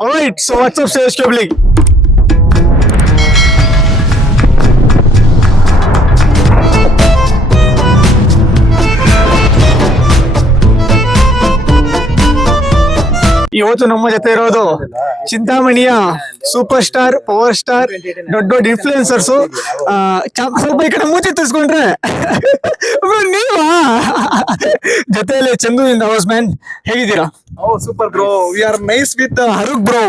Alright, so what's up, Sales Cabling? ಇವತ್ತು ನಮ್ಮ ಜೊತೆ ಇರೋದು ಚಿಂತಾಮಣಿಯ ಸೂಪರ್ ಸ್ಟಾರ್, ಪವರ್ ಸ್ಟಾರ್, ದೊಡ್ಡ ದೊಡ್ಡ ಇನ್ಫ್ಲೂಯೆನ್ಸರ್ಸು. ಸ್ವಲ್ಪ ಈ ಕಡೆ ಮೂತಿ ತಿರ್ಸ್ಕೊಂಡ್ರೆ ನೀವಾ ಜೊತೆಯಲ್ಲಿ ಚಂದು ಇನ್ ಹೌಸ್ ಮ್ಯಾನ್. ಹೇಗಿದ್ದೀರಾ? Super bro, we are nice with ಅರುಕ್ ಬ್ರೋ.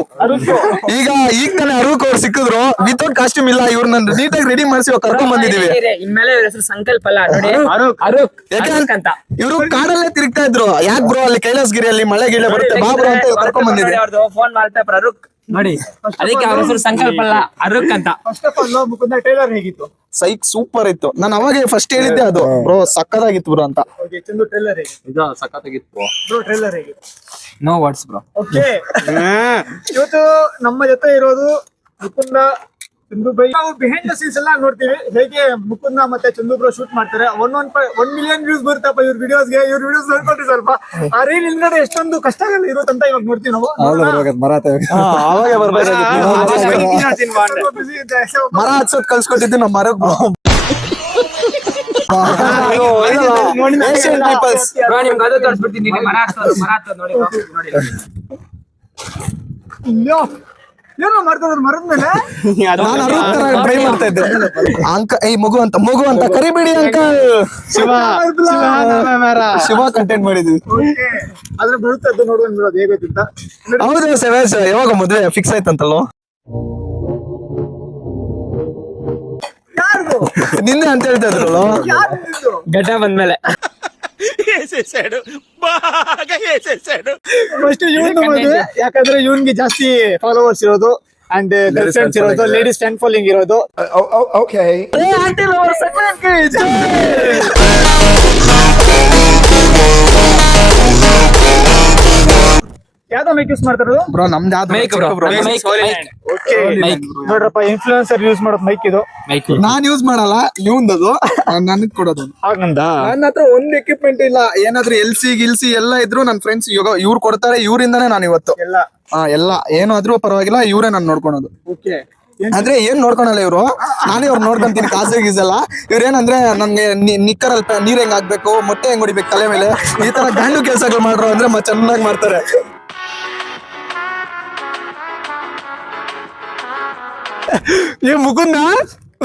ಈಗ ತಾನೇ ಅರುಕ್ ಅವ್ರು ಸಿಕ್ಕಿದ್ರು, ವಿತೌಟ್ ಕಾಸ್ಟ್ಯೂಮ್ ಇಲ್ಲ. ಇವ್ರನ್ನ ನೀಟಾಗಿ ರೆಡಿ ಮಾಡಿಸಿ ಕರ್ಕೊಂಡ್ ಬಂದಿದೀವಿ. ಇನ್ಮೇಲೆ ಇವ್ರ ಹೆಸರು ಸಂಕಲ್ಪ ಅಲ್ಲ ನೋಡಿ, ಯಾಕೆ ಅಂತ ಇವರು ಕಾಡಲ್ಲೇ ತಿರುಗ್ತಾ ಇದ್ರು. ಯಾಕೆ ಬ್ರೋ ಅಲ್ಲಿ ಕೈಲಾಸಗಿರಿಯಲ್ಲಿ ಮಳೆ ಗಿಳೆ ಬರುತ್ತೆ ಬಾ ಬ್ರೋ ಅಂತ ಕರ್ಕೊಂಡ್ ಬಂದಿದ್ವಿ. ಫೋನ್ ವಾಲ್ಪೇಪರ್ ಅರುಕ್ ನೋಡಿ, ಅದಕ್ಕೆ ಅವ್ರ ಹೆಸರು ಸಂಕಲ್ಪ ಅಲ್ಲ ಅರುಕ್ ಅಂತ. First of all Mukunda trailer ಹೇಗಿತ್ತು? ಸೈಕ್ ಸೂಪರ್ ಇತ್ತು. ನಾನು ಅವಾಗ ಫಸ್ಟ್ ಹೇಳಿದ್ದೆ ಅದು ಬ್ರೋ ಸಕ್ಕದಾಗಿತ್ತು ಬ್ರೋ ಅಂತ. ಓಕೆ, ಚಂದು ಟೈಲರ್ ಹೇಗೆ? ಇದು ಸಖತ್ತಾಗಿತ್ತು ಬ್ರೋ ಟೈಲರ್ ಹೇಗೆ? No words bro. ಓಕೆ, ಇವತ್ತು ನಮ್ಮ ಜೊತೆ ಇರೋದು ಮುಕುಂದ, ಚಂದು ಬೈ. ನಾವು ಬಿಹೈಂಡ್ ದ ಸೀನ್ಸ್ ಎಲ್ಲ ನೋಡ್ತೀವಿ, ಹೇಗೆ ಮುಕುಂದ ಮತ್ತೆ ಚಂದು ಬ್ರೋ ಶೂಟ್ ಮಾಡ್ತಾರೆ. 1 ಮಿಲಿಯನ್ ವ್ಯೂಸ್ ಬರುತ್ತಪ್ಪ ಇವ್ರ ವಿಡಿಯೋಸ್ಗೆ. ಇವ್ರ ವಿಡಿಯೋಸ್ ನೋಡ್ಕೊಟ್ರಿ ಸ್ವಲ್ಪ. ಆ ರೀಲ್ ಹಿಂದ್ಗಡೆ ಎಷ್ಟೊಂದು ಕಷ್ಟಗಳು ಇರುತ್ತಂತ ಇವಾಗ ನೋಡ್ತೀವಿ ನಾವು. ಅವಾಗ ಮರ ಹಚ್ಚೋದ್ ಕಲ್ಸ್ಕೊಟ್ಟಿದ್ದು ನಮ್ಮ ಮರ ಬ್ರೋ. ನಿಮ್ಗೆ ಅದು ತೋರಿಸ್ಬಿಡ್ತೀನಿ, ಮರ ಹತ್ತೋದು ನೋಡಿ ಏನೋ ಮಾಡ್ತಾರೆ ಮರದ ಮೇಲೆ. ನಾನು ಟ್ರೈ ಮಾಡ್ತಾ ಇದ್ದೆ. ಮಗು ಅಂತ ಕರಿಬೇಡಿ ಅಂತ ಶಿವ ಕಂಟೆಂಟ್ ಮಾಡಿದ್ವಿ. ಆದ್ರೆ ಬರುತ್ತೆ ಅದು ನೋಡ್ಕೊಂಡು ಬಿಡೋದು ಹೇಗೆ ಗೊತ್ತಿತ್ತ. ಹೌದು ಸವೇಶ್, ಯಾವಾಗ ಮದ್ವೆ ಫಿಕ್ಸ್ ಆಯ್ತಂತಲ್ಲೋ? ಯಾರು ನಿನ್ನೆ ಅಂತ ಹೇಳ್ತಾ ಇದ್ರಲ್ಲ. ಘಟ ಬಂದ್ಮೇಲೆ ಫಸ್ಟ್ ಇವನ್ ಮದುವೆ, ಯಾಕಂದ್ರೆ ಇವನ್ಗೆ ಜಾಸ್ತಿ ಫಾಲೋವರ್ಸ್ ಇರೋದು ಅಂಡ್ ಗರ್ಲ್ ಫ್ರೆಂಡ್ಸ್ ಇರೋದು, ಲೇಡೀಸ್ ಫ್ಯಾನ್ ಫಾಲೋಯಿಂಗ್ ಇರೋದು. ಯಾವ್ದೋ ಮೈಕ್ ಯೂಸ್ ಮಾಡ್ತಾರದು ಬ್ರೋ? ನಮ್ದು ನೋಡ್ರಪ್ಪ, ಇನ್ಫ್ಲೂಯೆನ್ಸರ್ ಯೂಸ್ ಮಾಡೋದು ಮೈಕ್ ಇದು. ನಾನ್ ಯೂಸ್ ಮಾಡಲ್ಲ, ಇವಂದದು ನನಗ್ ಕೊಡೋದು. ಹಾಗಂದ ನನ್ನ ಹತ್ರ ಒಂದ್ ಎಕ್ವಿಪ್ಮೆಂಟ್ ಇಲ್ಲ. ಏನಾದ್ರೂ ಗಿಲ್ಸಿ ಎಲ್ಲ ಇದ್ರು ನನ್ನ ಫ್ರೆಂಡ್ಸ್ ಇವ್ರು ಕೊಡ್ತಾರೆ. ಇವ್ರಿಂದಾನೇ ನಾನು ಇವತ್ತು ಎಲ್ಲ ಏನಾದ್ರೂ ಪರವಾಗಿಲ್ಲ, ಇವ್ರೇ ನಾನು ನೋಡ್ಕೊಳೋದು. ಓಕೆ, ಅಂದ್ರೆ ಏನ್ ನೋಡ್ಕೊಳಲ್ಲ ಇವ್ರು, ನಾನೇ ಅವ್ರು ನೋಡ್ಕೊಂತೀನಿ. ಕಾಸು ಗೀಸಲ್ಲ. ಇವ್ರೇನಂದ್ರೆ ನನ್ಗೆ ನಿಕ್ಕರಲ್ಲಿ ನೀರ್ ಹೆಂಗ್ ಹಾಕ್ಬೇಕು, ಮೊಟ್ಟೆ ಹೆಂಗ್ ಹೊಡಿಬೇಕು ತಲೆ ಮೇಲೆ, ಈ ತರ ಗಂಡು ಕೆಲ್ಸಗಳು ಮಾಡ್ರು ಅಂದ್ರೆ ಚೆನ್ನಾಗಿ ಮಾಡ್ತಾರೆ. ये मुकुंद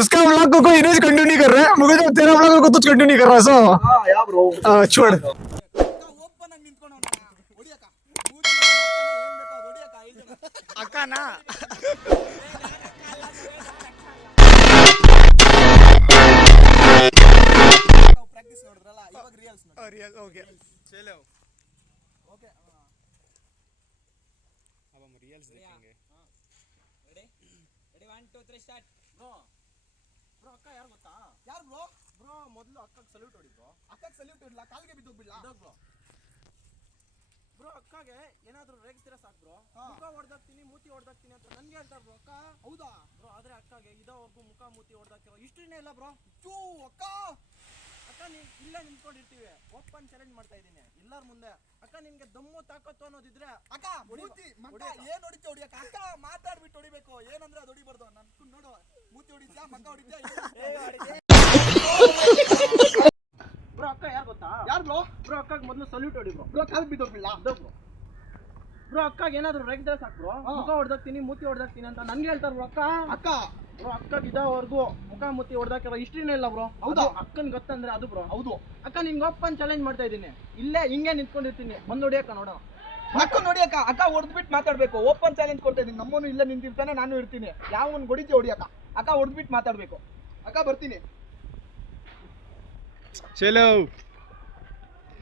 उसका व्लॉग को इमेज कंटिन्यू कर रहा है, मुकुंद तेरा व्लॉग को कुछ कंटिन्यू कर रहा है. सो छोड़ अक्काना ಪ್ರಾಕ್ಟೀಸ್ ನೋಡಿದ್ರಲ್ಲ, ಇವಾಗ ರಿಯಲ್ಸ್ ನೋಡಿ. ರಿಯಲ್ ಓಕೆ, ಚಲೋ ಓಕೆ. अब हम रियल्स देखेंगे. Ready 1 2 3 start. ಬ್ರೋ ಅಕ್ಕ ಯಾರು ಗೊತ್ತಾ? ಯಾರು ಬ್ರೋ? ಬ್ರೋ ಮೊದಲು ಅಕ್ಕಗೆ ಸಲ್ಯೂಟ್ ಹೊಡಿ ಬ್ರೋ. ಅಕ್ಕಗೆ ಸಲ್ಯೂಟ್ ಹೊಡಿಲ್ಲ, ಕಾಲಿಗೆ ಬಿದ್ದೋಗ್ಬಿಡ್ಲ ಬ್ರೋ. ಬ್ರೋ ಅಕ್ಕಗೆ ಏನಾದ್ರೂ ರೇಗಿಸ್ತೀರಾ ಸಾಕು ಬ್ರೋ. ಮುಖ ಹೊಡೆದಾಕ್ತೀನಿ, ಮೂತಿ ಹೊಡೆದಾಕ್ತೀನಿ ಅಂತ ನನ್ಗೆ ಹೇಳ್ತಾರೆ ಬ್ರೋ. ಅಕ್ಕ ಹೌದಾ ಬ್ರೋ? ಆದ್ರೆ ಅಕ್ಕಗೆ ಇದಾವರೆಗೂ ಮುಖ ಮೂತಿ ಹೊಡೆದಾಕಿರೋ ಹಿಸ್ಟ್ರಿನೇ ಇಲ್ಲ ಬ್ರೋ. ಅಕ್ಕ ಅಕ್ಕ ನೀನ್ ಇಲ್ಲೇ ನಿಂತ್ಕೊಂಡಿರ್ತೀವಿ, ಓಪನ್ ಚಾಲೆಂಜ್ ಮಾಡ್ತಾ ಇದ್ದೀನಿ ಎಲ್ಲಾರ ಮುಂದೆ. ಅಕ್ಕ ನಿನ್ಗೆ ದಮ್ಮು ತಾಕತ್ತು ಅನ್ನೋದಿದ್ರೆ ಅಕ್ಕ ಮೂತಿ ಮಕ್ಕ ಏನ್ ಹೊಡಿತಿ ಹೊಡಿಯಕ್ಕ? ಅಕ್ಕ ಮಾತಾಡ್ಬಿಟ್ಟು ಹೊಡಿಬೇಕು, ಏನಂದ್ರೆ ಅದು ಹೊಡಿಬಾರ್ದು. ನನ್ ನೋಡು, ಮೂತಿ ಹೊಡಿದ್ಯಾ, ಮಕ್ಕ ಹೊಡಿದ್ಯಾ? ಬ್ರೋ ಅಕ್ಕ ಯಾರು ಗೊತ್ತಾ? ಯಾರು ಬ್ರೋ? ಬ್ರೋ ಅಕ್ಕಗೆ ಮೊದಲು ಸಲ್ಯೂಟ್ ಹೊಡಿ bro. Bro call ಬಿದ್ದೋಗ್ಬಿಲ್ಲ bro. Bro ಅಕ್ಕಗೆ ಏನಾದ್ರು ರೇಗಿದ್ರೆ ಸಾಕು ಬ್ರೋ, ಮುಖ ಹೊಡೆದಾಕ್ತೀನಿ, ಮೂತಿ ಹೊಡೆದಾಕ್ತೀನಿ ಅಂತ ನನ್ಗೆ ಹೇಳ್ತಾರೆ ಬ್ರೋ. ಅಕ್ಕ ಬ್ರೋ ಅಕ್ಕಗೆ ಇದಾವರೆಗೂ ಮುಖ ಮೂತಿ ಹೊಡೆದಾಕಿರೋ ಹಿಸ್ಟ್ರಿನೇ ಇಲ್ಲ ಬ್ರೋ. ಹೌದಾ? ಅಕ್ಕನ್ ಗೊತ್ತಂದ್ರೆ ಅದು ಬ್ರೋ. ಹೌದು ಅಕ್ಕ, ನಿನ್ಗೆ ಓಪನ್ ಚಾಲೆಂಜ್ ಮಾಡ್ತಾ ಇದ್ದೀನಿ. ಇಲ್ಲೇ ಹಿಂಗೆ ನಿಂತ್ಕೊಂಡಿರ್ತೀನಿ, ಬಂದ್ ಹೊಡಿಯಕ್ಕ ನೋಡೋ. ಅಕ್ಕ ನೋಡಿಯಕ್ಕ, ಅಕ್ಕ ಹೊಡೆದ್ಬಿಟ್ಟು ಮಾತಾಡ್ಬೇಕು. ಓಪನ್ ಚಾಲೆಂಜ್ ಕೊಡ್ತಾ ಇದ್ದೀನಿ. ನಮ್ಮನು ಇಲ್ಲೇ ನಿಂತಿರ್ತಾನೆ, ನಾನು ಇರ್ತೀನಿ. ಯಾವನ್ ಹೊಡಿತಿ ಹೊಡಿಯಕ್ಕ. ಅಕ್ಕ ಹೊಡೆದ್ಬಿಟ್ಟು ಮಾತಾಡ್ಬೇಕು. ಅಕ್ಕ ಬರ್ತೀನಿ. ಚಲೋ,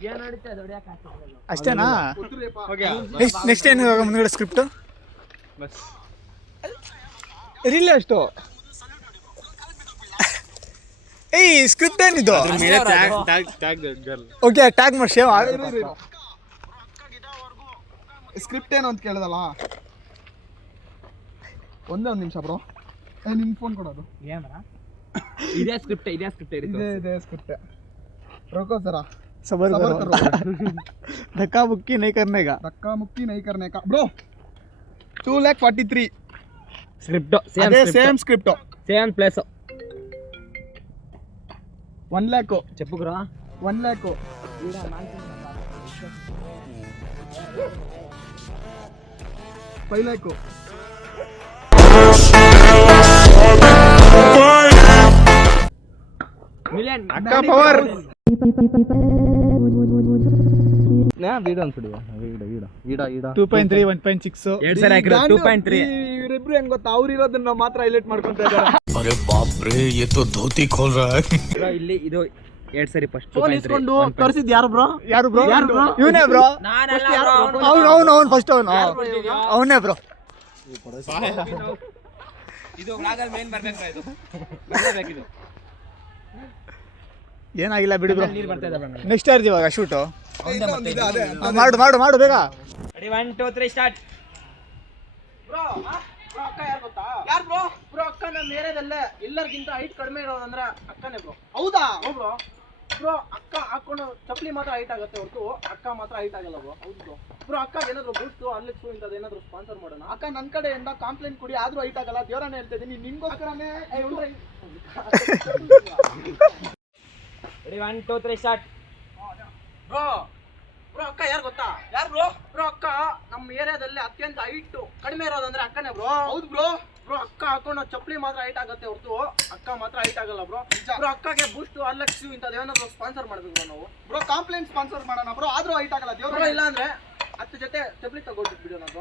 ಏನ್ ನಡೀತಾ ಇದೆ ಹೊಡಿಯಕ್ಕೆ ಆಗ್ತಿಲ್ಲ. ಅಷ್ಟೇನಾ? ನೆಕ್ಸ್ಟ್ ಏನು ಮುಂದ್ಗಡೆ ಸ್ಕ್ರಿಪ್ಟ್ ಇರಿಲ್ಲ ಅಷ್ಟು. ಏಯ್ ಸ್ಕ್ರಿಪ್ಟ್ ಏನಿದು? ಓಕೆ, ಟ್ಯಾಗ್ ಮಾಡಿ ಶೇವ್. ಸ್ಕ್ರಿಪ್ಟ್ ಏನು ಅಂತ ಕೇಳಿದಲ್ಲ, ಒಂದೇ ಒಂದು ನಿಮಿಷ ಬ್ರೋ. ನಿನ್ ಫೋನ್ ಕೊಡೋದು. ಇದೇ ಸ್ಕ್ರಿಪ್ಟ್ ಇದೆ ಸ್ಕ್ರಿಪ್ಟ್. रोको जरा, सबर करो. धक्का मुक्की नहीं करने का. धक्का मुक्की नहीं करने का ब्रो. 2,43,000. ಸ್ಕ್ರಿಪ್ಟ್ ಅದೇ same script. Same place 1 lakh. చెప్పు బ్రో 1 lakh. 5 lakh. ಮಿಲಿಯನ್ ಅಕ್ಕ ಪವರ್. ವೀಡ ಅನ್ಸ್ಬಿಡಿ ವೀಡ 2.3 1.6. ಎರಡು ಸರಿ ಹಾಕಿರೋ 2.3. ಇವರಿಬ್ರು ಹೆಂಗ್ ಗೊತ್ತಾ, ಅವ್ರು ಇರೋದನ್ನ ಮಾತ್ರ ಹೈಲೈಟ್ ಮಾಡ್ಕೊಂತ ಇದ್ದಾರೆ. अरे बाप रे ये तो धोती खोल रहा है. ಬ್ರೋ ಇಲ್ಲಿ ಇದು ಎರಡು ಸರಿ ಫಸ್ಟ್ ಫೋನ್ ಇಸ್ಕೊಂಡು ತೋರಿಸಿದ್ ಯಾರು ಬ್ರೋ? ಯಾರು ಬ್ರೋ? ಇವನೇ ಬ್ರೋ. ಅವ್ನು ಫಸ್ಟ್ ಅವನೇ ಬ್ರೋ. ಇದು ವ್ಲಾಗಲ್ಲಿ ಮೇನ್ ಬರ್ಬೇಕು, ಇದು ಏನಾಗಿಲ್ಲ ಬಿಡಿ ಬ್ರೋ. ನೀರು ಬರ್ತಾ ಇದೆ. ನೆಕ್ಸ್ಟ್ ಯಾರ್ದು ಇವಾಗ ಶೂಟು? ಮಾಡು ಬೇಗ. Ready 1 2 3 start. ಬ್ರೋ ಅಕ್ಕ ಯಾರು ಗೊತ್ತಾ? ಯಾರು ಬ್ರೋ? ಬ್ರೋ ಅಕ್ಕ ನಮ್ಮ ಏರಿಯಾದಲ್ಲೇ ಎಲ್ಲರಿಗಿಂತ ಹೈಟ್ ಕಡಿಮೆ ಇರೋದಂದ್ರೆ ಅಕ್ಕನೇ ಬ್ರೋ. ಹೌದಾ? ಬ್ರೋ ಬ್ರೋ ಅಕ್ಕ ಹಾಕೊಂಡು ಚಪ್ಪಲಿ ಮಾತ್ರ ಹೈಟ್ ಆಗುತ್ತೆ ಹೊರತು ಅಕ್ಕ ಮಾತ್ರ ಹೈಟ್ ಆಗಲ್ಲ ಬ್ರೋ. ಹೌದು ಬ್ರೋ. ಬ್ರೋ ಅಕ್ಕ ಏನಾದ್ರು ಬೂಸ್ಟ್ ಅಲ್ಲಿಕ್ಸು ಇಂಥದ್ದು ಏನಾದ್ರು ಸ್ಪಾನ್ಸರ್ ಮಾಡೋಣ. ಅಕ್ಕ ನನ್ನ ಕಡೆಯಿಂದ ಕಂಪ್ಲೇಂಟ್ ಕೊಡಿ, ಆದ್ರೂ ಹೈಟ್ ಆಗಲ್ಲ. ದೇವರನ್ನ ಹೇಳ್ತಾ ಇದೀನಿ, ನಿನ್ಗೋಸ್ಕರನೇ. Ready 1 2 3 start. ಬ್ರೋ ಬ್ರೋ ಅಕ್ಕ ಯಾರು ಗೊತ್ತಾ? ಯಾರು ಬ್ರೋ? ಬ್ರೋ ಅಕ್ಕ ನಮ್ಮ ಏರಿಯಾದಲ್ಲಿ ಅತ್ಯಂತ ಹೈಟ್ ಕಡಿಮೆ ಇರೋದಂದ್ರೆ ಅಕ್ಕನೇ ಬ್ರೋ. ಹೌದು ಬ್ರೋ. ಬ್ರೋ ಅಕ್ಕ ಹಾಕೊಂಡು ಚಪ್ಪಲಿ ಮಾತ್ರ ಹೈಟ್ ಆಗುತ್ತೆ ಹೊರತು ಅಕ್ಕ ಮಾತ್ರ ಹೈಟ್ ಆಗಲ್ಲ ಬ್ರೋ. ಬ್ರೋ ಅಕ್ಕಗೆ ಬೂಸ್ಟ್ ಅಲ್ಲಕ್ಸು ಇಂಥದ್ದು ಏನಾದ್ರು ಸ್ಪಾನ್ಸರ್ ಮಾಡ್ಬೇಕು ಬ್ರೋ ನಾವು. ಬ್ರೋ ಕಾಂಪ್ಲೇಂಟ್ ಸ್ಪಾನ್ಸರ್ ಮಾಡೋಣ ಬ್ರೋ, ಆದ್ರೂ ಹೈಟ್ ಆಗಲ್ಲ ದೇವ್ರು. ಇಲ್ಲ ಅಂದ್ರೆ 10 ಜೊತೆ ಚಪ್ಪಲಿ ತಗೊಂಡಿದ್ದು ಬಿಡೋಣ ಬ್ರೋ.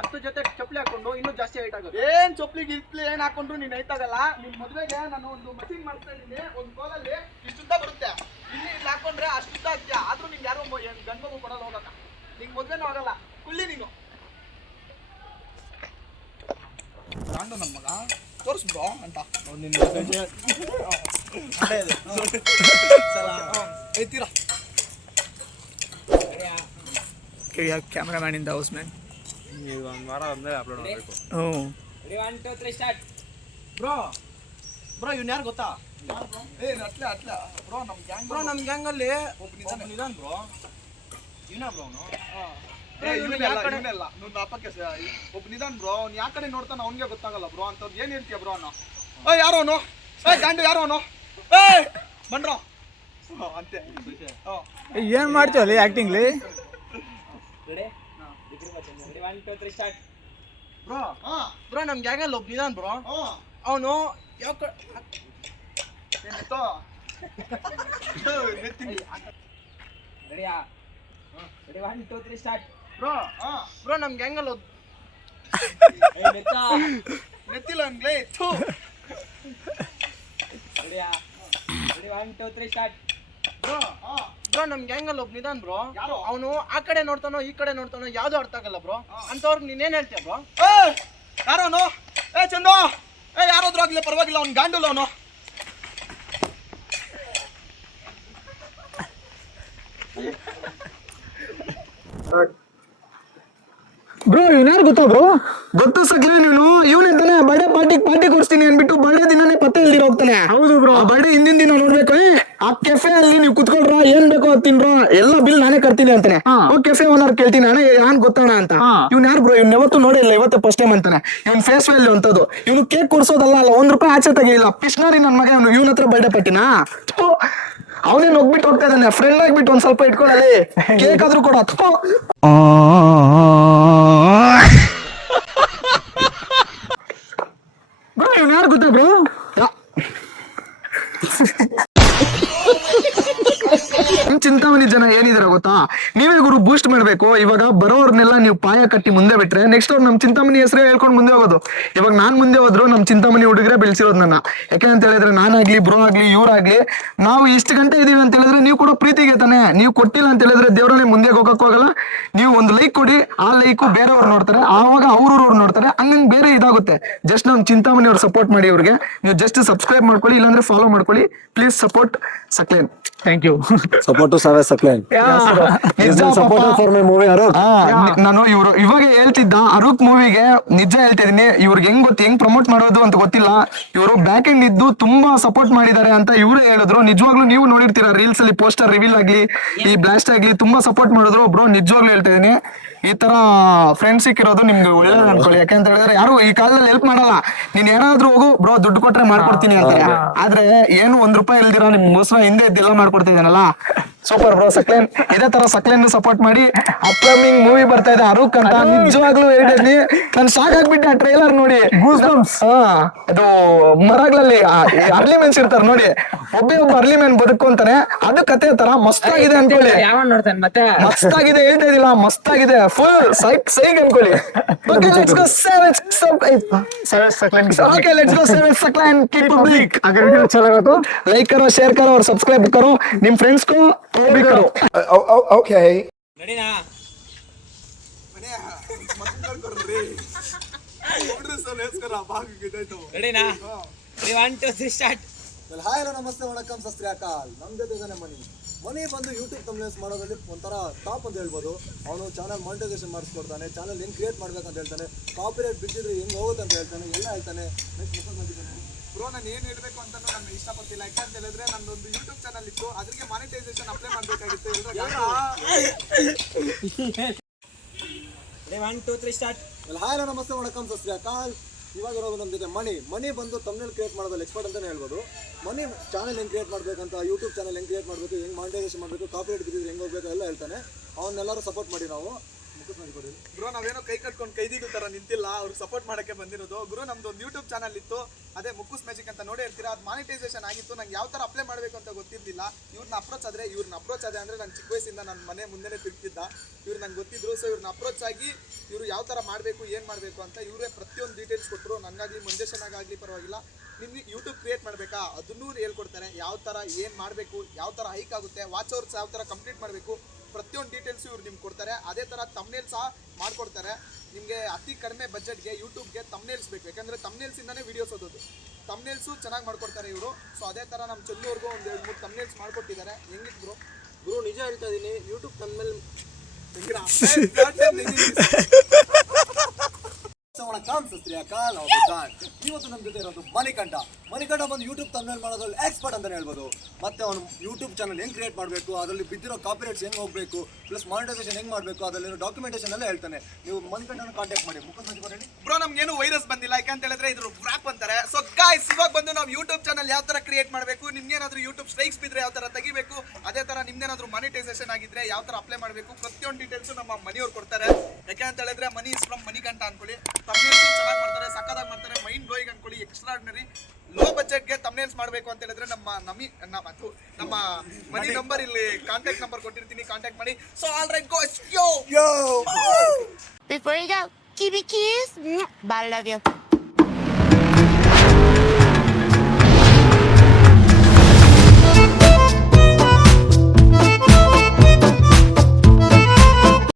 10 ಜೊತೆ ಚಪ್ಪಲಿ ಹಾಕೊಂಡು ಇನ್ನೂ ಜಾಸ್ತಿ ಹೈಟ್ ಆಗುತ್ತೆ. ಏನ್ ಚಪ್ಪಲಿ ಗಿಪ್ಲಿ ಏನ್ ಹಾಕೊಂಡ್ರು ನೀನ್ ಹೈಟ್ ಆಗಲ್ಲ. ನಿನ್ ಮದ್ವೆಗೆ ನಾನು ಒಂದು ಮಷೀನ್ ಮಾಡ್ತಾ ಇದ್ದೀನಿ, ಒಂದು ಕೋಲಲ್ಲಿ ಇಷ್ಟುದ್ದ ಬರುತ್ತೆ. ಇಲ್ಲಿ ಹಾಕೊಂಡ್ರೆ ಅಷ್ಟುದ್ದ ಆಗ್ತೀಯಾ, ಆದ್ರೂ ನಿಂಗೆ ಯಾರು ಗಂಡು ಮಗು ಕೊಡಲ್ಲ ಹೋಗಕ್ಕ. ನಿಂಗೆ ಮದ್ವೆನೂ ಆಗಲ್ಲ, ಕುಳ್ಳಿ ನೀನು. ಕಾಂಡು ನಮ್ಮ ಮಗ ತೋರ್ಸ್ ಬ್ರೋ ಅಂತ ಐತೀರಾ cameraman in the house man. ಒಂದು ವಾರ ಅಂದ್ರೆ ಅಪ್ಲೋಡ್ ಮಾಡಬೇಕು. Ready 1 2 3 start. ಬ್ರೋ ಬ್ರೋ ಇವ್ನು ಯಾರು ಗೊತ್ತಾ? ಅಟ್ಲ ಬ್ರೋ ನಮ್ಮ ಗ್ಯಾಂಗ್. ಬ್ರೋ ನಮ್ಮ ಗ್ಯಾಂಗಲ್ಲಿ ಒಬ್ಬ ನಿಧಾನ ಬ್ರೋ. ಇವನ ಬ್ರೋ ಅವನು. ಒಬ್ಬ ನಿಧಾನ್ ಬ್ರೋ. ಅವ್ನು ಯಾವ ಕಡೆ ನೋಡ್ತಾನ ಅವ್ನಿಗೆ ಗೊತ್ತಾಗಲ್ಲ ಬ್ರೋ. ಅಂತವ್ರು ಏನ್ ಹೇಳ್ತೀಯ ಬ್ರೋ? ಅವನು ಯಾರೋ ಅವನು ಗಂಡು ಯಾರೋ ಅವನು ಬನ್ರೋ ಅಂತೆ. ಏನ್ ಮಾಡ್ತೀವಲ್ಲಿ ಆಕ್ಟಿಂಗ್ಲಿ? Ready 1 2 3 start. ಬ್ರೋ ಬ್ರೋ ನಮ್ಮ ಗ್ಯಾಂಗಲ್ಲಿ ಒಬ್ಬ ನಿಧಾನ್ ಬ್ರೋ. ಅವನು ಯಾವ ರೆಡಿಯಾ? Ready 1 2 3 start. ಬ್ರೋ ಬ್ರೋ ನಮ್ಮ ಗ್ಯಾಂಗಲ್ಲಿ ನೆತ್ತಿಲ್ಲ ಅನ್ಲೇ. ರೆಡಿಯಾ? Ready 1 2 3 start. ಬ್ರೋ ಬ್ರೋ ನಮ್ಮ ಗ್ಯಾಂಗಲ್ಲಿ ಒಬ್ಬ ನಿಧಾನ್ ಬ್ರೋ. ಅವನು ಆ ಕಡೆ ನೋಡ್ತಾನೋ ಈ ಕಡೆ ನೋಡ್ತಾನೋ ಯಾವ್ದು ಅರ್ಥ ಆಗಲ್ಲ ಬ್ರೋ. ಅಂತವ್ರಿಗೆ ನೀನೇನ್ ಹೇಳ್ತೀಯ ಬ್ರೋ? ಯಾರೋನು? ಚಂದು ಯಾರಾದ್ರೂ ಆಗ್ಲಿ ಪರವಾಗಿಲ್ಲ, ಅವ್ನು ಗಾಂಡುಲ್ಲ ಅವನು. ಬ್ರೋ ಇವ್ನು ಯಾರು ಗೊತ್ತಾ ಬ್ರೋ? ಗೊತ್ತು ಸಕ್ಲೆ ನೀನು. ಇವನಿದ್ದಾನೆ ಬರ್ಡೇ ಪಾರ್ಟಿ ಕೊಡ್ತೀನಿ ಅನ್ಬಿಟ್ಟು ಬರ್ಡೇ ದಿನನೇ ಪತ್ತೆ ಇಲ್ದಿರ ಹೋಗ್ತಾನೆ. ಹೌದು ಬ್ರೋ. ಬರ್ಡೇ ಹಿಂದಿನ ದಿನ ನೋಡ್ಬೇಕು, ಆ ಕೆಫೆ ಅಲ್ಲಿ ನೀವು ಕುತ್ಕೊಳ್ರ, ಏನ್ ಬೇಕೋ ತಿನ್ರೋ, ಎಲ್ಲ ಬಿಲ್ ನಾನೇ ಕಟ್ತೀನಿ ಅಂತಾನೆ. ಕೆಫೆ ಓನರ್ ಕೇಳ್ತೀನಿ ಅಣ್ಣ ಯಾನ್ ಗೊತ್ತಣ ಅಂತ. ಇವ್ನು ಯಾರು ಬ್ರೋ? ಇವ್ನ ಯಾವತ್ತು ನೋಡಿಲ್ಲ, ಇವತ್ತು ಫಸ್ಟ್ ಟೈಮ್ ಅಂತಾನೆ. ಇವ್ನ ಫೇಸ್ ವ್ಯಾಲ್ಯೂ ಅಂತದ್ದು. ಇವ್ನು ಕೇಕ್ ಕೊಡ್ಸೋದಲ್ಲ, ಅಲ್ಲ ₹1 ಆಚೆ ತೆಗಿಲಿಲ್ಲ. ಪಿಶ್ನಾರಿ ನನ್ ಮಗ ಇವನ ಹತ್ರ ಬರ್ಡೇ ಪಾರ್ಟಿನಾ? ಅವನೇನ್ ಹೋಗ್ಬಿಟ್ಟು ಹೋಗ್ತಾ ಇದ್ದಾನೆ. ಫ್ರೆಂಡ್ ಆಗ್ಬಿಟ್ಟು ಒಂದ್ ಸ್ವಲ್ಪ ಇಟ್ಕೊಳ್ಳಿ, ಕೇಕ್ ಆದ್ರೂ ಕೊಡ. ಬ್ರೋ ಇವ್ನು ಯಾರು ಗೊತ್ತಾ ಬ್ರೋ? ಚಿಂತಾಮಣಿ ಜನ ಏನಿದಾರ ಗೊತ್ತಾ? ನೀವೇ ಗುರು ಬೂಸ್ಟ್ ಮಾಡ್ಬೇಕು. ಇವಾಗ ಬರೋರ್ನೆಲ್ಲ ನೀವು ಪಾಯ ಕಟ್ಟಿ ಮುಂದೆ ಬಿಟ್ರೆ ನೆಕ್ಸ್ಟ್ ಅವ್ರು ನಮ್ ಚಿಂತಾಮಣಿ ಹೆಸರೇ ಹೇಳ್ಕೊಂಡು ಮುಂದೆ ಹೋಗೋದು. ಇವಾಗ ನಾನ್ ಮುಂದೆ ಹೋದ್ರು ನಮ್ ಚಿಂತಾಮಣಿ ಹುಡುಗರೆ ಬೆಳೆಸಿರೋದು ನನ್ನ. ಯಾಕೆ ಅಂತ ಹೇಳಿದ್ರೆ ನಾನಾಗ್ಲಿ ಬ್ರೋ ಆಗ್ಲಿ ಇವ್ರಾಗ್ಲಿ ನಾವು ಇಷ್ಟು ಗಂಟೆ ಇದೀವಿ ಅಂತ ಹೇಳಿದ್ರೆ ನೀವು ಕೊಡೋ ಪ್ರೀತಿಗೆ ತಾನೆ. ನೀವು ಕೊಟ್ಟಿಲ್ಲ ಅಂತ ಹೇಳಿದ್ರೆ ದೇವ್ರನ್ನೇ ಮುಂದೆ ಹೋಗಕ್ ಹೋಗಲ್ಲ. ನೀವು ಒಂದು ಲೈಕ್ ಕೊಡಿ, ಆ ಲೈಕು ಬೇರೆಯವ್ರು ನೋಡ್ತಾರೆ, ಆವಾಗ ಅವ್ರವ್ರು ನೋಡ್ತಾರೆ, ಹಂಗಂಗ್ ಬೇರೆ ಇದಾಗುತ್ತೆ. ಜಸ್ಟ್ ನಮ್ ಚಿಂತಾಮಣಿ ಅವ್ರು ಸಪೋರ್ಟ್ ಮಾಡಿ. ಅವ್ರಿಗೆ ನೀವು ಜಸ್ಟ್ ಸಬ್ಸ್ಕ್ರೈಬ್ ಮಾಡ್ಕೊಳ್ಳಿ, ಇಲ್ಲಾಂದ್ರೆ ಫಾಲೋ ಮಾಡ್ಕೊಳ್ಳಿ. Please support Saqlain. Thank you. Support to Savage Saklan. Supporter for my movie Aruk. ನಾನು ಇವಾಗ ಹೇಳ್ತಿದ್ದ ಅರುಕ್ ಮೂವಿಗೆ ನಿಜ ಹೇಳ್ತಿದೀನಿ. ಇವ್ರಿಗೆ ಹೆಂಗ್ ಪ್ರಮೋಟ್ ಮಾಡೋದು ಅಂತ ಗೊತ್ತಿಲ್ಲ. ಇವರು ಬ್ಯಾಕ್ ಎಂಡ್ ಇದ್ದು ತುಂಬಾ ಸಪೋರ್ಟ್ ಮಾಡಿದ್ದಾರೆ ಅಂತ ಇವ್ರು ಹೇಳಿದ್ರು. ನಿಜವಾಗ್ಲೂ ನೀವು ನೋಡಿರ್ತೀರಾ ರೀಲ್ಸ್ ಅಲ್ಲಿ, ಪೋಸ್ಟರ್ ರಿವೀಲ್ ಆಗ್ಲಿ, ಈ ಬ್ಲಾಸ್ಟ್ ಆಗ್ಲಿ, ತುಂಬಾ ಸಪೋರ್ಟ್ ಮಾಡಿದ್ರು ಬ್ರೋ. ನಿಜವಾಗ್ಲೂ ಹೇಳ್ತಾ ಇದೀನಿ. ಈ ತರ ಫ್ರೆಂಡ್ಸ್ ಸಿಕ್ಕಿರೋದು ನಿಮ್ಗೆ ಒಳ್ಳೇದು ಅನ್ಕೊಳ್ಳಿ. ಯಾಕಂತ ಹೇಳಿದ್ರೆ ಯಾರು ಈ ಕಾಲದಲ್ಲಿ ಹೆಲ್ಪ್ ಮಾಡಲ್ಲ. ನೀನ್ ಏನಾದ್ರೂ ಹೋಗು ಬ್ರೋ ದುಡ್ಡು ಕೊಟ್ರೆ ಮಾಡ್ಕೊಡ್ತೀನಿ ಅಂತಾರೆ. ಆದ್ರೆ ಏನು ₹1 ಇಲ್ದಿರ ನಿಮ್ ಮೋಸ ಹಿಂದೆ ಇದ್ದೆಲ್ಲ ಮಾಡ್ಕೊಡ್ತಾ ಇದ್ದಾನಲ್ಲ, ಸೂಪರ್ ಬ್ರೋ. ಸಕ್ಲೇನ್ ಇದೇ ತರ ಸಕ್ಲೇನ್ ಸಪೋರ್ಟ್ ಮಾಡಿ. ಅಪ್ಕಮಿಂಗ್ ಮೂವಿ ಬರ್ತಾ ಇದೆ ಅರುಕ್ ಅಂತ. ನಿಜವಾಗ್ಲೂ ಹೇಳಿದ್ನಿ, ನಾನು ಶಾಕ್ ಆಗ್ಬಿಟ್ಟೆ ಆ ಟ್ರೈಲರ್ ನೋಡಿ. ಅದು ಮರಗಳಲ್ಲಿ ಅರ್ಲಿ ಮೆನ್ಸ್ ಇರ್ತಾರೆ ನೋಡಿ, ಒಬ್ಬ ಅರ್ಲಿ ಮೆನ್ ಬದುಕೊಂತಾನೆ, ಅದು ಕತೆ ತರ ಮಸ್ತಾಗಿದೆ ಅನ್ಕೊಳ್ಳಿ. ಯಾವ ನೋಡ್ತಾನೆ ಮತ್ತೆ ಮಸ್ತಾಗಿದೆ, ಹೇಳ್ತಾ ಇದಿಲ್ಲ, ಮಸ್ತಾಗಿದೆ, ಫುಲ್ ಸೈಕ್ ಅನ್ಕೊಳ್ಳಿ. Okay, let's go Saklan, keep public. अगर वीडियो अच्छा लगा तो लाइक करो, शेयर करो और सब्सक्राइब करो. निम फ्रेंड्स को भी करो. okay. ರೆಡಿನಾ? ರೆಡಿನಾ? 1 2 3 ಸ್ಟಾರ್ಟ್. ಹಾಯ್ ಹಲೋ ನಮಸ್ತೆ ವಣಕಂ ಸತ್ ಶ್ರೀ ಅಕಾಲ್. ನಮ್ಮ ಜೊತೆ ಇದ್ದಾನೆ ಮನಿ ಬಂದು ಯೂಟ್ಯೂಬ್ ತಮ್ನೇಲ್ಸ್ ಮಾಡೋದ್ರಲ್ಲಿ ಒಂಥರ ಟಾಪ್ ಅಂತ ಹೇಳ್ಬೋದು. ಅವನು ಚಾನಲ್ ಮಾನಿಟೈಸೇಷನ್ ಮಾಡಿಸ್ಕೊಡ್ತಾನೆ, ಚಾನಲ್ ಹೆಂಗೆ ಕ್ರಿಯೇಟ್ ಮಾಡ್ಬೇಕಂತ ಹೇಳ್ತಾನೆ, ಕಾಪಿರೈಟ್ ಬಿದ್ದಿದ್ರೆ ಹೆಂಗೆ ಹೋಗುತ್ತೆ ಅಂತ ಹೇಳ್ತಾನೆ, ಎಲ್ಲ ಹೇಳ್ತಾನೆ. ಬ್ರೋ ನಾನು ಏನು ಹೇಳಬೇಕು ಅಂತ ನಾನು ಇಷ್ಟಪಡ್ತಿಲ್ಲ. ಯಾಕಂತ ಹೇಳಿದ್ರೆ ನನ್ನೊಂದು ಯೂಟ್ಯೂಬ್ ಚಾನಲ್ ಇತ್ತು, ಅದ್ರಿಗೆ ಮಾನಿಟೈಸೇಷನ್ ಅಪ್ಲೈ ಮಾಡಬೇಕಾಗಿತ್ತು. 1 2 3 ಸ್ಟಾರ್ಟ್. ಹಾಯ್ ಹಲೋ ನಮಸ್ತೆ ವಣಕಂ ಸತ್ ಶ್ರೀ ಅಕಾಲ್. ಇವಾಗ ಇರೋದು ನಮ್ಮ ಜೊತೆ ಮನಿ ಬಂದು ತಮ್ನೇಲ್ ಕ್ರಿಯೇಟ್ ಮಾಡೋದ್ರಲ್ಲಿ ಎಕ್ಸ್ಪರ್ಟ್ ಅಂತಲೇ ಹೇಳ್ಬೋದು. ಮನಿ ಚಾನಲ್ ಹೆಂಗೆ ಕ್ರಿಯೇಟ್ ಮಾಡಬೇಕಂತ, ಯೂಟ್ಯೂಬ್ ಚಾನಲ್ ಹೆಂಗೆ ಕ್ರಿಯೇಟ್ ಮಾಡಬೇಕು, ಹೆಂಗೆ ಮಾನಿಟೈಸೇಷನ್ ಮಾಡಬೇಕು, ಕಾಪಿರೈಟ್ ಬಿದ್ದಿದ್ರೆ ಹೆಂಗೆ ಹೋಗ್ಬೇಕು ಎಲ್ಲ ಹೇಳ್ತಾನೆ. ಅವನ್ನೆಲ್ಲರೂ ಸಪೋರ್ಟ್ ಮಾಡಿ ನಾವು ಬ್ರೋ ನಾವೇನೋ ಕೈ ಕಟ್ಕೊಂಡು ಕೈದಿದ್ದು ತರ ನಿಂತಿಲ್ಲ, ಅವ್ರಿಗೆ ಸಪೋರ್ಟ್ ಮಾಡಕ್ಕೆ ಬಂದಿರೋದು. ಗುರು ನಮ್ದು ಒಂದು ಯೂಟ್ಯೂಬ್ ಚಾನಲ್ ಇತ್ತು, ಅದೇ ಮುಕ್ಕುಸ್ ಮ್ಯಾಜಿಕ್ ಅಂತ ನೋಡಿ ಹೇಳ್ತೀರಾ. ಅದು ಮಾನಿಟೈಸೇಷನ್ ಆಗಿತ್ತು, ನಂಗೆ ಯಾವ ತರ ಅಪ್ಲೈ ಮಾಡಬೇಕು ಅಂತ ಗೊತ್ತಿರಲಿಲ್ಲ. ಇವ್ರನ್ನ ಅಪ್ರೋಚ್ ಆದ್ರೆ ಅಂದ್ರೆ ನಾನು ಚಿಕ್ಕ ವಯಸ್ಸಿಂದ ನನ್ನ ಮನೆ ಮುಂದೆನೇ ತಿರ್ತಿದ್ದ. ಇವ್ರು ನಂಗೆ ಗೊತ್ತಿದ್ರು. ಸೊ ಇವ್ರನ್ನ ಅಪ್ರೋಚ್ ಆಗಿ ಇವರು ಯಾವ ತರ ಮಾಡಬೇಕು, ಏನು ಮಾಡಬೇಕು ಅಂತ ಇವರೇ ಪ್ರತಿಯೊಂದು ಡೀಟೇಲ್ಸ್ ಕೊಟ್ಟರು. ನನಗಾಗಲಿ ಮಂಜೇಶನಾಗಲಿ ಪರವಾಗಿಲ್ಲ. ನಿಮ್ಗೆ ಯೂಟ್ಯೂಬ್ ಕ್ರಿಯೇಟ್ ಮಾಡಬೇಕಾ ಅದನ್ನೂ ಹೇಳ್ಕೊಡ್ತಾರೆ. ಯಾವ ಥರ ಏನು ಮಾಡಬೇಕು, ಯಾವ ಥರ ಹೈಕ್ ಆಗುತ್ತೆ, ವಾಚ್ ಅವರ್ಸ್ ಯಾವ ಥರ ಕಂಪ್ಲೀಟ್ ಮಾಡಬೇಕು, ಪ್ರತಿಯೊಂದು ಡೀಟೇಲ್ಸು ಇವ್ರು ನಿಮ್ಗೆ ಕೊಡ್ತಾರೆ. ಅದೇ ಥರ ತಮ್ನೇಲ್ ಸಹ ಮಾಡಿಕೊಡ್ತಾರೆ. ನಿಮಗೆ ಅತಿ ಕಡಿಮೆ ಬಜೆಟ್ಗೆ ಯೂಟ್ಯೂಬ್ಗೆ ತಮ್ನೇಲ್ಸ್ ಬೇಕು, ಯಾಕಂದರೆ ತಮ್ನೇಲ್ಸಿಂದನೇ ವೀಡಿಯೋಸ್ ಓದೋದು. ತಮ್ನೇಲ್ಸು ಚೆನ್ನಾಗಿ ಮಾಡ್ಕೊಡ್ತಾರೆ ಇವರು. ಸೊ ಅದೇ ಥರ ನಮ್ಮ ಚಂದೂರ್ಗೂ ಒಂದು 2 3 ತಮ್ನೇಲ್ಸ್ ಮಾಡಿಕೊಟ್ಟಿದ್ದಾರೆ. ಹೆಂಗಿತ್ತು ಬ್ರೋ ನಿಜ ಹೇಳ್ತಾ ಇದ್ದೀನಿ, ಯೂಟ್ಯೂಬ್ ತಮ್ಮೇಲೆ ಇವತ್ತು ನಮ್ಮ ಜೊತೆ ಇರೋದು ಮಣಿಕಂಠ ಬಂದು ಯೂಟ್ಯೂಬ್ ತಮ್ನೇಲ್ ಮಾಡೋದ್ರಲ್ಲಿ ಎಕ್ಸ್ಪರ್ಟ್ ಅಂತಾನೆ ಹೇಳ್ಬೋದು. ಮತ್ತೆ ಅವನು ಯೂಟ್ಯೂಬ್ ಚಾನಲ್ ಹೆಂಗ್ ಕ್ರಿಯೇಟ್ ಮಾಡಬೇಕು, ಅದರಲ್ಲಿ ಬಿದ್ದಿರೋ ಕಾಪಿರೈಟ್ಸ್ ಹೆಂಗ್ ಹೋಗಬೇಕು, ಪ್ಲಸ್ ಮಾನಿಟೈಸೇಷನ್ ಹೆಂಗ್ ಮಾಡಬೇಕು, ಅದರಲ್ಲಿರೋ ಡಾಕ್ಯುಮೆಂಟೇಶನ್ ಎಲ್ಲ ಹೇಳ್ತಾನೆ. ನೀವು ಮಣಿಕಂಠನ ಕಾಂಟ್ಯಾಕ್ಟ್ ಮಾಡಿ. ಬ್ರೋ ನಮ್ಗೇನು ವೈರಸ್ ಬಂದಿಲ್ಲ, ಯಾಕಂತ ಹೇಳಿದ್ರೆ ಇದ್ರ ವ್ರಾಪ್ ಅಂತಾರೆ. ಸೊ ಗೈಸ್ ಇವಾಗ ಬಂದು ನಾವು ಯೂಟ್ಯೂಬ್ ಚಾನಲ್ ಯಾವ ತರ ಕ್ರಿಯೇಟ್ ಮಾಡಬೇಕು, ನಿಮ್ಗೇನಾದ್ರೂ ಯೂಟ್ಯೂಬ್ ಸ್ಟ್ರೈಕ್ಸ್ ಬಿದ್ರೆ ಯಾವ ತರ ತೆಗಿಬೇಕು, ಅದೇ ತರ ನಿಮ್ದೇನಾದ್ರೂ ಮಾನಿಟೈಸೇಷನ್ ಆಗಿದ್ರೆ ಯಾವ ತರ ಅಪ್ಲೈ ಮಾಡಬೇಕು, ಪ್ರತಿಯೊಂದು ಡೀಟೇಲ್ಸ್ ನಮ್ಮ ಮನಿಯವ್ರು ಕೊಡ್ತಾರೆ. ಯಾಕಂತ ಹೇಳಿದ್ರೆ ಮನಿ ಇಸ್ ಫ್ರಮ್ ಮಣಿಕಂಠ ಅನ್ಕೊಳ್ಳಿ. ತಮ್ನೇಲ್ಸ್ ಚೆನ್ನಾಗಿ ಮಾಡ್ತಾರೆ, ಸಕ್ಕದಾಗಿ ಮಾಡ್ತಾರೆ, ಮೈಂಡ್ ಬ್ಲೋಯಿಂಗ್ ಅನ್ಕೊಳ್ಳಿ, ಎಕ್ಸ್ಟ್ರಾರ್ಡಿನರಿ. ಲೋ ಬಜೆಟ್ಗೆ ತಮ್ನೇಲ್ಸ್ ಮಾಡಬೇಕು ಅಂತ ಹೇಳಿದ್ರೆ ನಮ್ಮ ಮನಿ ನಂಬರ್ ಇಲ್ಲಿ ಕಾಂಟ್ಯಾಕ್ಟ್ ನಂಬರ್ ಕೊಟ್ಟಿರ್ತೀನಿ, ಕಾಂಟ್ಯಾಕ್ಟ್ ಮಾಡಿ. So all right go yo. Before you go, keep it kiss. Bye, love you.